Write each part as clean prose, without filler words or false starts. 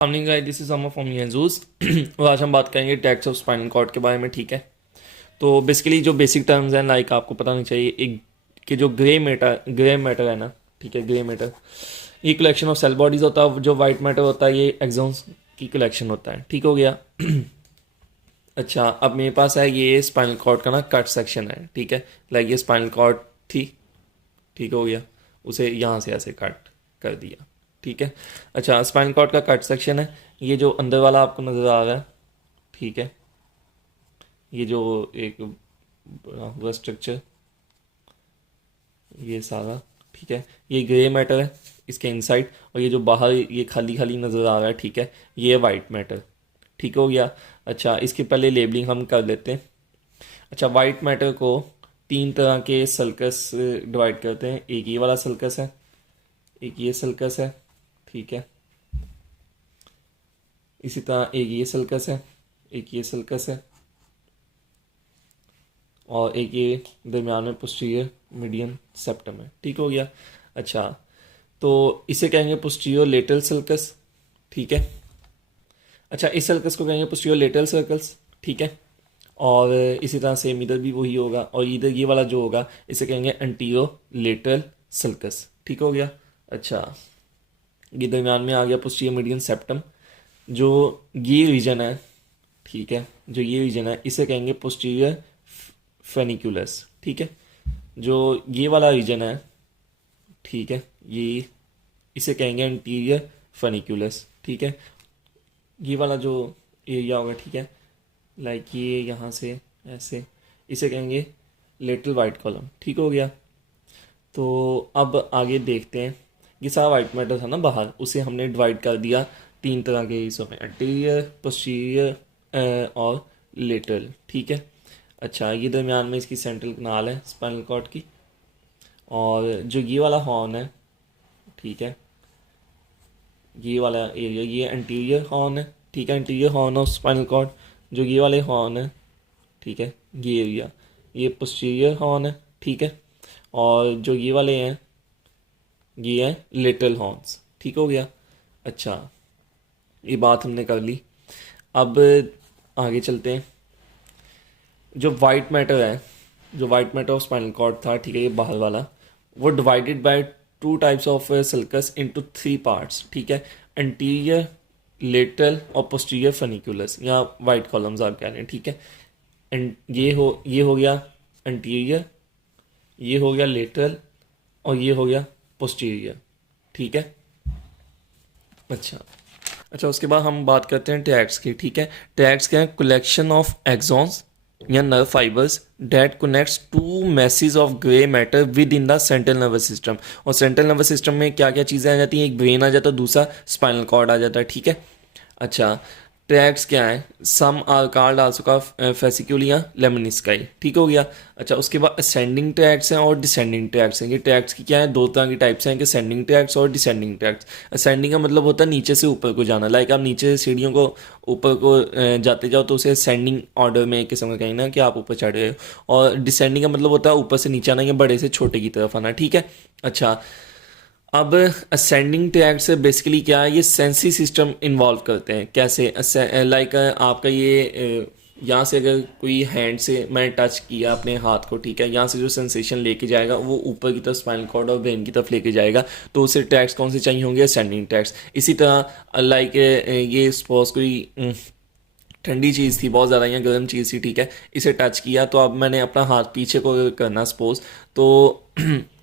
Morning guys, this is Amar from यूजूस। और आज हम बात करेंगे टैक्स ऑफ स्पाइनल कॉर्ड के बारे में। ठीक है, तो बेसिकली जो बेसिक टर्म्स हैं, लाइक आपको पता होना चाहिए एक कि जो ग्रे मैटर है ना, ठीक है, ग्रे मैटर ये कलेक्शन ऑफ सेल बॉडीज होता है। जो वाइट मैटर होता है ये एक्सॉन्स की कलेक्शन होता है। ठीक हो गया। अच्छा, अब मेरे पास है ये स्पाइनल कॉर्ड का ना कट सेक्शन है। ठीक है, लाइक ये स्पाइनल कॉर्ड थी, ठीक हो गया, उसे यहाँ से ऐसे कट कर दिया। ठीक है, अच्छा, स्पाइनल कॉर्ड का कट सेक्शन है। ये जो अंदर वाला आपको नज़र आ रहा है, ठीक है, ये जो एक बना हुआ स्ट्रक्चर, ये सारा, ठीक है, ये ग्रे मैटर है इसके इनसाइड। और ये जो बाहर ये खाली खाली नज़र आ रहा है, ठीक है, ये वाइट मैटर। ठीक हो गया। अच्छा, इसके पहले लेबलिंग हम कर लेते हैं। अच्छा, वाइट मैटर को तीन तरह के सल्कस डिवाइड करते हैं। एक ये वाला सल्कस है, एक ये सल्कस है, ठीक है, इसी तरह एक ये सल्कस है, एक ये सल्कस है, और एक ये दरमियान में पोस्टीरियर मीडियन सेप्टम है। ठीक हो गया। अच्छा, तो इसे कहेंगे पोस्टीरियर लेटरल सल्कस, ठीक है। अच्छा, इस सल्कस को कहेंगे पोस्टीरियर लेटरल सर्कल्स, ठीक है। और इसी तरह सेम इधर भी वही होगा, और इधर ये वाला जो होगा इसे कहेंगे एंटीरो लेटरल सल्कस। ठीक हो गया। अच्छा, ये दरमियान में आ गया पोस्टीरियर मीडियन सेप्टम। जो ये रीजन है, ठीक है, जो ये रीजन है इसे कहेंगे पोस्टीरियर फेनिकुलस, ठीक है। जो ये वाला रीजन है, ठीक है, ये इसे कहेंगे एंटीरियर फेनिकुलस, ठीक है। ये वाला जो एरिया होगा, ठीक है, लाइक ये यहाँ से ऐसे, इसे कहेंगे लेटरल वाइट कॉलम। ठीक हो गया। तो अब आगे देखते हैं। ये सारा वाइट मैटर था ना बाहर, उसे हमने डिवाइड कर दिया तीन तरह के हिस्सों में, एंटीरियर, पोस्टीरियर और लेटरल, ठीक है। अच्छा, ये दरमियान में इसकी सेंट्रल कनाल है स्पाइनल कॉर्ड की। और जो ये वाला हॉर्न है, ठीक है, ये वाला एरिया ये एंटीरियर हॉर्न है, ठीक है, anterior horn of spinal cord. जो ये वाले हॉर्न है, ठीक है, ये एरिया ये पोस्टीरियर हॉर्न है, ठीक है। और जो ये वाले हैं ये हैं लेटरल हॉर्न्स। ठीक हो गया। अच्छा, ये बात हमने कर ली। अब आगे चलते हैं। जो वाइट मैटर है, जो white matter of spinal cord था, ठीक है, ये बाहर वाला, वो divided by two types of sulcus into three parts, ठीक है, एंटीरियर, लेटरल और पोस्टीरियर फनिकुलस, या वाइट कॉलम्स आप कह रहे हैं, ठीक है। एंड ये हो गया एंटीरियर, ये हो गया लेटरल, और ये हो गया पोस्टीरियर, ठीक है। अच्छा, अच्छा, उसके बाद हम बात करते हैं टैग्स की, ठीक है। टैग्स क्या है? कलेक्शन ऑफ एक्सॉन्स या nerve fibres that connects two masses of grey matter within the central nervous system. और सेंट्रल नर्वस सिस्टम में क्या क्या चीज़ें आ जाती हैं? एक ब्रेन आ जाता है, दूसरा स्पाइनल कॉर्ड आ जाता है, ठीक है। अच्छा, ट्रैक्स क्या है? सम आर कॉल्ड आल्सो का फेसिक्यूल या लेमनिस्काई, ठीक हो गया। अच्छा, उसके बाद असेंडिंग ट्रैक्स हैं और डिसेंडिंग ट्रैक्स हैं। ये ट्रैक्स की क्या है? दो तरह की टाइप्स हैं, कि असेंडिंग ट्रैक्स और डिसेंडिंग ट्रैक्स। असेंडिंग का मतलब होता है नीचे से ऊपर को जाना, लाइक आप नीचे से सीढ़ियों को ऊपर को जाते जाओ तो उसे असेंडिंग ऑर्डर में एक किस्म का कहेंगे ना कि आप ऊपर चढ़ रहे हो। और डिसेंडिंग का मतलब होता है ऊपर से नीचे आना या बड़े से छोटे की तरफ आना, ठीक है। अच्छा, अब असेंडिंग ट्रैक से बेसिकली क्या है? ये सेंसरी सिस्टम इन्वॉल्व करते हैं। कैसे? लाइक आपका ये यहाँ से अगर कोई हैंड से मैंने टच किया अपने हाथ को, ठीक है, यहाँ से जो सेंसेशन लेके जाएगा वो ऊपर की तरफ स्पाइनल कॉर्ड और ब्रेन की तरफ लेके जाएगा। तो उसे ट्रैक्स कौन से चाहिए होंगे? Ascending tracks. इसी तरह लाइक ये सपोज कोई ठंडी चीज़ थी बहुत ज़्यादा या गर्म चीज़ थी, ठीक है, इसे टच किया तो अब मैंने अपना हाथ पीछे को करना सपोज, तो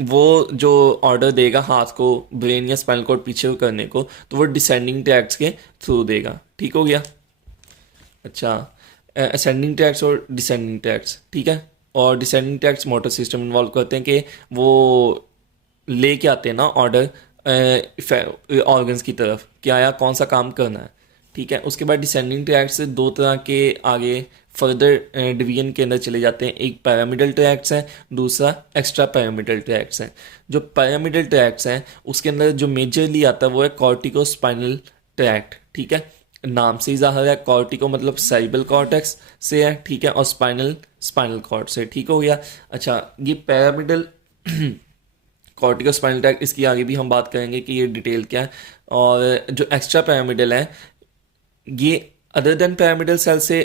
वो जो ऑर्डर देगा हाथ को ब्रेन या स्पाइनल कॉर्ड पीछे को करने को, तो वो डिसेंडिंग ट्रैक्ट्स के थ्रू देगा। ठीक हो गया। अच्छा, असेंडिंग ट्रैक्ट्स और डिसेंडिंग ट्रैक्ट्स, ठीक है। और descending tracts motor system involve करते हैं कि वो लेके आते हैं ना ऑर्डर ऑर्गन्स की तरफ कि आया कौन सा काम करना है, ठीक है। उसके बाद डिसेंडिंग ट्रैक्ट्स दो तरह के आगे फर्दर डिवीजन के अंदर चले जाते हैं। एक पैरामिडल ट्रैक्ट्स हैं, दूसरा एक्स्ट्रा पैरामिडल ट्रैक्ट्स हैं। जो पैरामिडल ट्रैक्ट्स हैं उसके अंदर जो मेजरली आता है वो है कॉर्टिको स्पाइनल ट्रैक्ट, ठीक है। नाम से ही जाहिर है, कॉर्टिको मतलब सेरिब्रल कॉर्टेक्स से है, ठीक है, और स्पाइनल स्पाइनल कॉर्ड से, ठीक हो गया। अच्छा, ये पैरामिडल कॉर्टिकोस्पाइनल ट्रैक्ट, इसकी आगे भी हम बात करेंगे कि ये डिटेल क्या है। और जो एक्स्ट्रा पैरामिडल है ये अदर देन पैरामिडल सेल से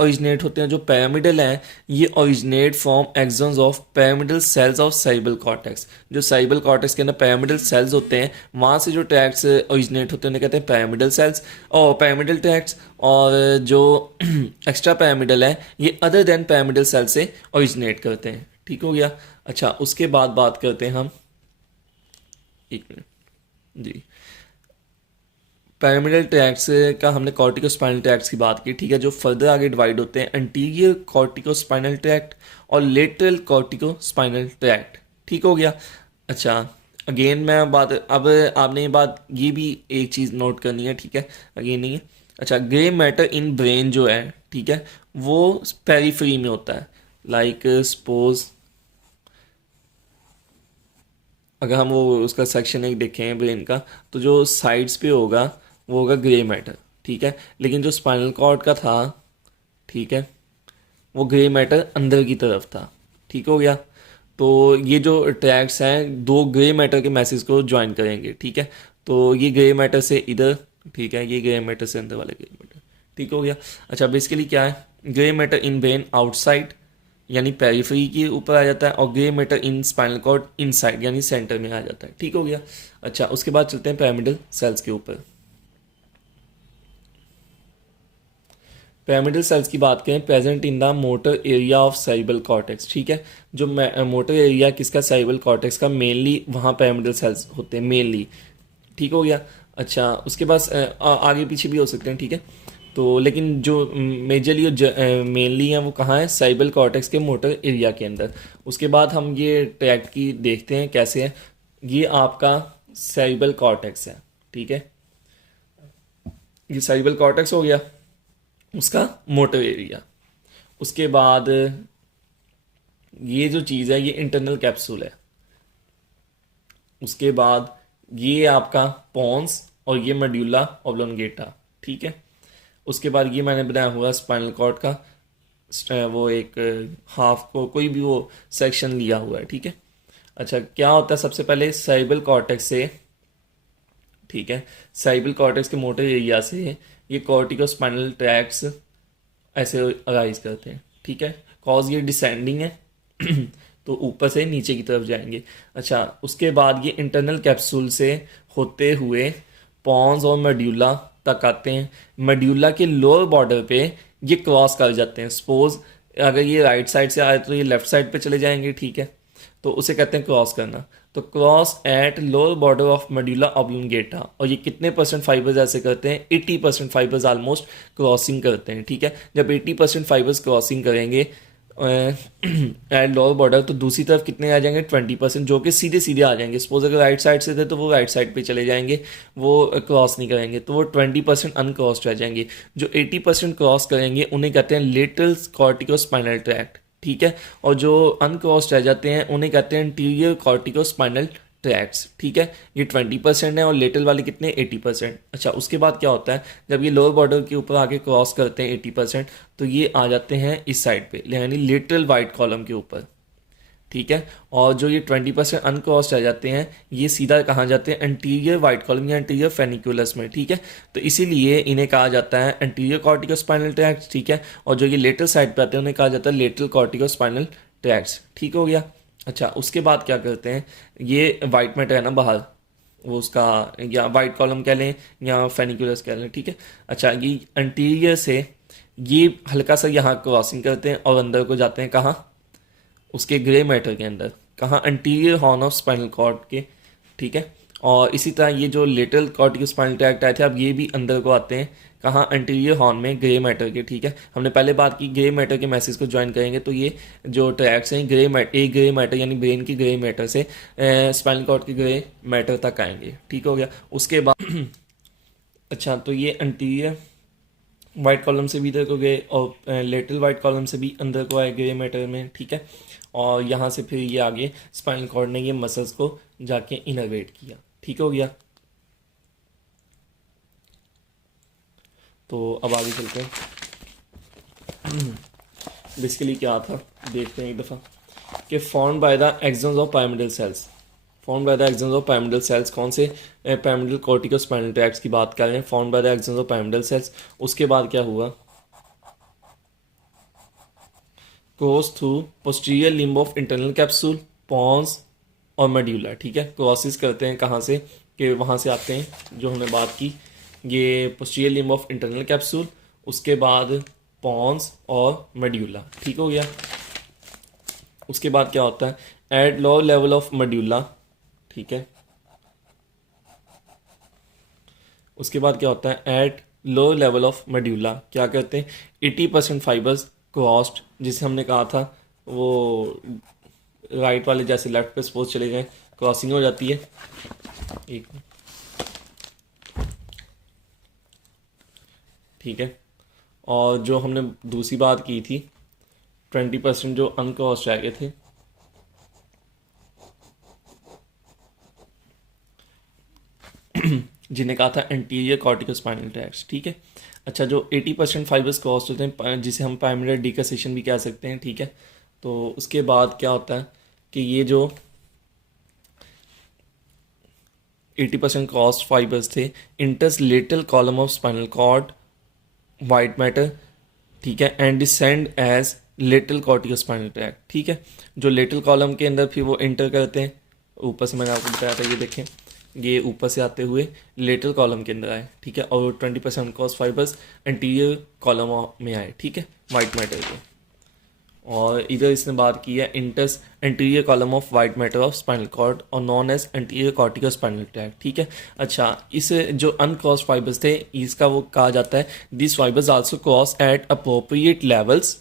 ओरिजिनेट होते हैं। जो पैरामिडल हैं ये originate from axons of pyramidal cells of cerebral cortex. जो सेरिब्रल कॉर्टेक्स के अंदर पैरामिडल सेल्स होते हैं वहाँ से जो ट्रैक्ट्स ओरिजिनेट होते हैं उन्हें कहते हैं पैरामिडल सेल्स और पैरामिडल ट्रैक्ट्स। और जो एक्स्ट्रा पैरामिडल है ये अदर देन पैरामिडल सेल से ओरिजिनेट करते हैं। ठीक हो गया। अच्छा, उसके बाद बात करते हैं हम, एक मिनट जी, पैरामिडल ट्रैक्ट्स का हमने कॉर्टिकोस्पाइनल ट्रैक्ट्स की बात की। ठीक है, जो फर्दर आगे डिवाइड होते हैं एंटीरियर कॉर्टिकोस्पाइनल ट्रैक्ट और लेटरल कॉर्टिकोस्पाइनल ट्रैक्ट। ठीक हो गया। अच्छा, अगेन मैं बात, अब आपने ये भी एक चीज़ नोट करनी है। ठीक है, अगेन नहीं है। अच्छा, ग्रे मैटर इन ब्रेन जो है, ठीक है, वो पेरीफ्री में होता है। लाइक सपोज अगर हम वो उसका सेक्शन एक देखें ब्रेन का, तो जो साइड्स पे होगा वो होगा ग्रे मैटर। ठीक है, लेकिन जो स्पाइनल कॉर्ड का था, ठीक है, वो ग्रे मैटर अंदर की तरफ था। ठीक हो गया। तो ये जो ट्रैक्ट्स हैं दो ग्रे मैटर के मैसेज को ज्वाइन करेंगे। ठीक है, तो ये ग्रे मैटर से इधर, ठीक है, ये ग्रे मैटर से अंदर वाले ग्रे मैटर। ठीक हो गया। अच्छा, बेसिकली क्या है, grey matter in brain outside यानी पेरिफेरी के ऊपर आ जाता है और grey matter in spinal cord inside यानी सेंटर में आ जाता है। ठीक हो गया। अच्छा, उसके बाद चलते हैं पिरामिडल सेल्स के ऊपर। पिरामिडल सेल्स की बात करें, present in the motor area of cerebral cortex. ठीक है, जो मोटर एरिया किसका, सेरिब्रल कॉर्टेक्स का, मेनली वहाँ पिरामिडल सेल्स होते हैं मेनली। ठीक हो गया। अच्छा, उसके बाद आगे पीछे भी हो सकते हैं। ठीक है, तो लेकिन जो मेजरली मेनली हैं वो कहाँ है, सेरिब्रल कॉर्टेक्स के मोटर एरिया के अंदर। उसके बाद हम ये ट्रैक्ट की देखते हैं कैसे है। ये आपका सेरिब्रल कॉर्टेक्स है। ठीक है, ये सेरिब्रल कॉर्टेक्स हो गया, उसका मोटर एरिया। उसके बाद ये जो चीज़ है ये इंटरनल कैप्सूल है। उसके बाद ये आपका पॉन्स और ये मेड्यूला ऑब्लोंगेटा। ठीक है, उसके बाद ये मैंने बनाया हुआ स्पाइनल कॉर्ड का वो एक हाफ को कोई भी वो सेक्शन लिया हुआ है। ठीक है। अच्छा, क्या होता है, सबसे पहले सेरिब्रल कॉर्टेक्स से, ठीक है, सेरिब्रल कॉर्टेक्स के मोटर एरिया से ये कॉर्टिकोस्पाइनल ट्रैक्ट्स ऐसे अराइज करते हैं। ठीक है, कॉज ये डिसेंडिंग है तो ऊपर से नीचे की तरफ जाएंगे। अच्छा, उसके बाद ये इंटरनल कैप्सूल से होते हुए पॉन्स और मेड्यूला तक आते हैं। मेड्यूला के लोअर बॉर्डर पे ये क्रॉस कर जाते हैं। सपोज अगर ये राइट साइड से आए तो ये लेफ्ट साइड पे चले जाएंगे। ठीक है, तो उसे कहते हैं क्रॉस करना। तो cross at lower border of medulla oblongata. और ये कितने परसेंट फाइबर्स ऐसे करते हैं, 80% फाइबर्स ऑलमोस्ट क्रॉसिंग करते हैं। ठीक है, जब 80% फाइबर्स क्रॉसिंग करेंगे एट लोअर बॉर्डर, तो दूसरी तरफ कितने आ जाएंगे, 20%, जो कि सीधे सीधे आ जाएंगे। सपोज अगर राइट साइड से थे तो वो राइट साइड पे चले जाएंगे, वो क्रॉस नहीं करेंगे, तो वो 20% अनक्रॉस्ड रह जाएंगे। जो 80% क्रॉस करेंगे उन्हें कहते हैं लेटरल कॉर्टिकोस्पाइनल ट्रैक्ट। ठीक है, और जो अनक्रॉस्ड रह जाते हैं उन्हें कहते हैं इंटीरियर कॉर्टिकोस्पाइनल ट्रैक्ट्स। ठीक है, ये 20% है और लेटरल वाले कितने, 80%। अच्छा, उसके बाद क्या होता है, जब ये लोअर बॉर्डर के ऊपर आके क्रॉस करते हैं 80%, तो ये आ जाते हैं इस साइड पे यानी लेटरल वाइट कॉलम के ऊपर। ठीक है, और जो ये 20% अनक्रॉस्ड रह जाते हैं ये सीधा कहाँ जाते हैं, एंटीरियर वाइट कॉलम या एंटीरियर फेनिकुलस में। ठीक है, तो इसीलिए इन्हें कहा जाता है एंटीरियर कॉर्टिकोस्पाइनल ट्रैक्ट्स। ठीक है, और जो ये लेटरल साइड पे आते हैं उन्हें कहा जाता है लेटरल कॉर्टिकोस्पाइनल ट्रैक्ट्स। ठीक हो गया। अच्छा, उसके बाद क्या करते हैं, ये वाइट मैटर है ना बाहर, वो उसका या वाइट कॉलम कह लें या फेनिकुलस कह लें। ठीक है। अच्छा, ये एंटीरियर से ये हल्का सा यहाँ क्रॉसिंग करते हैं और अंदर को जाते हैं कहाँ, उसके ग्रे मैटर के अंदर, कहाँ, anterior horn of spinal cord के। ठीक है, और इसी तरह ये जो लेटरल कॉर्टिकोस्पाइनल ट्रैक्ट आए थे अब ये भी अंदर को आते हैं कहाँ, एंटीरियर हॉर्न में ग्रे मैटर के। ठीक है, हमने पहले बात की ग्रे मैटर के मैसेज को ज्वाइन करेंगे तो ये जो ट्रैक्ट्स हैं ग्रे मैटर यानी ब्रेन की ग्रे मैटर से स्पाइनल कॉर्ड के ग्रे मैटर तक आएंगे। ठीक हो गया। उसके बाद अच्छा, तो ये एंटीरियर वाइट कॉलम से भी इधर को गए और लेटरल वाइट कॉलम से भी अंदर को आए ग्रे मैटर में। ठीक है, और यहाँ से फिर ये आगे स्पाइनल कॉर्ड ने ये मसल्स को जाके इनर्वेट किया। ठीक हो गया। तो अब आगे चलते हैं। बेसिकली क्या था देखते हैं एक दफ़ा कि form by the axons of pyramidal cells, found by the axons of pyramidal cells, कौन से पायमिडल कॉर्टिकोस्पाइनल ट्रैक्ट की बात कर रहे हैं, found by the axons of pyramidal cells. उसके बाद क्या हुआ, cross through posterior limb of internal capsule, pons और मेड्यूला। ठीक है, क्रॉसिस करते हैं कहाँ से, कि वहाँ से आते हैं जो हमने बात की, ये posterior limb of internal capsule, उसके बाद पॉन्स और मेड्यूला। ठीक हो गया। उसके बाद क्या होता है, at low level of medulla. ठीक है, उसके बाद क्या होता है, at low level of medulla क्या करते हैं, 80% फाइबर्स क्रॉस्ड, जिसे हमने कहा था वो राइट वाले जैसे लेफ्ट पे सपोज चले गए, क्रॉसिंग हो जाती है। एक, ठीक है, और जो हमने दूसरी बात की थी 20% जो अनक्रॉस्ड रह गए थे, जिन्हें कहा था एंटीरियर कॉर्टिकोस्पाइनल ट्रैक्ट। ठीक है, अच्छा, जो 80% फाइबर्स क्रॉस होते हैं जिसे हम पायमिडल डिकसेशन भी कह सकते हैं। ठीक है, तो उसके बाद क्या होता है कि ये जो 80% क्रॉस फाइबर्स थे enters lateral column of spinal cord white matter. ठीक है, and descend as lateral corticospinal tract. ठीक है, जो लेटरल कॉलम के अंदर फिर वो एंटर करते हैं, ऊपर से मैंने आपको बताया था, ये देखें, ये ऊपर से आते हुए लेटरल कॉलम के अंदर आए। ठीक है, और 20% क्रॉस फाइबर्स एंटीरियर कॉलम में आए। ठीक है, वाइट मैटर के, और इधर इसने बात की है enters anterior column of white matter of spinal cord और known as anterior cortical spinal tract. ठीक है, अच्छा, इस जो अनक्रॉस फाइबर्स थे इसका वो कहा जाता है, this fibres also cross at appropriate levels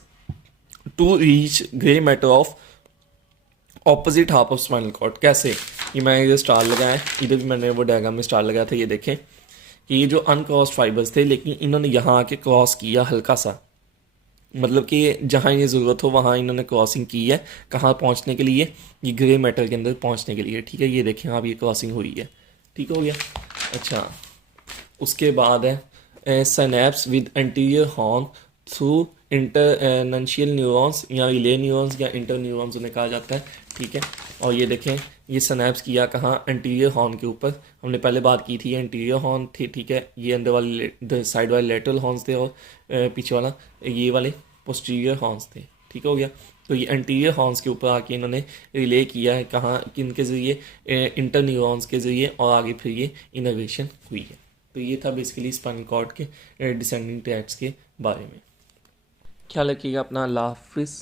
to reach grey matter of opposite half of spinal cord. कैसे, ये मैं इधर स्टार लगाया है, इधर भी मैंने वो डायग्राम में स्टार लगाया था, ये देखें कि ये जो अनक्रॉस फाइबर्स थे, लेकिन इन्होंने यहाँ आके क्रॉस किया हल्का सा, मतलब कि जहाँ ये ज़रूरत हो वहाँ इन्होंने क्रॉसिंग की है, कहाँ पहुँचने के लिए, ये ग्रे मेटल के अंदर पहुँचने के लिए। ठीक है, ये देखें आप, ये क्रॉसिंग हुई है। ठीक हो गया। अच्छा, उसके बाद है synapse with anterior horn through internuncial neurons या रिले न्यूरॉन्स या इंटर न्यूरॉन्स उन्हें कहा जाता है। ठीक है, और ये देखें, ये सिनेप्स किया कहाँ, एंटीरियर हॉर्न के ऊपर। हमने पहले बात की थी एंटीरियर हॉर्न थे। ठीक है, ये अंदर वाले साइड वाले लेटरल हॉर्न्स थे, और पीछे वाला ये वाले पोस्टीरियर हॉर्न्स थे। ठीक हो गया, तो ये एंटीरियर हॉर्न्स के ऊपर आके इन्होंने रिले किया है कहाँ, किनके ज़रिए, इंटर न्यूरॉन्स के ज़रिए, और आगे फिर ये इनर्वेशन हुई है। तो ये था बेसिकली स्पाइनल कॉर्ड के डिसेंडिंग ट्रैक्ट्स के बारे में। ख्याल रखिएगा अपना, अल्लाह हाफिज़।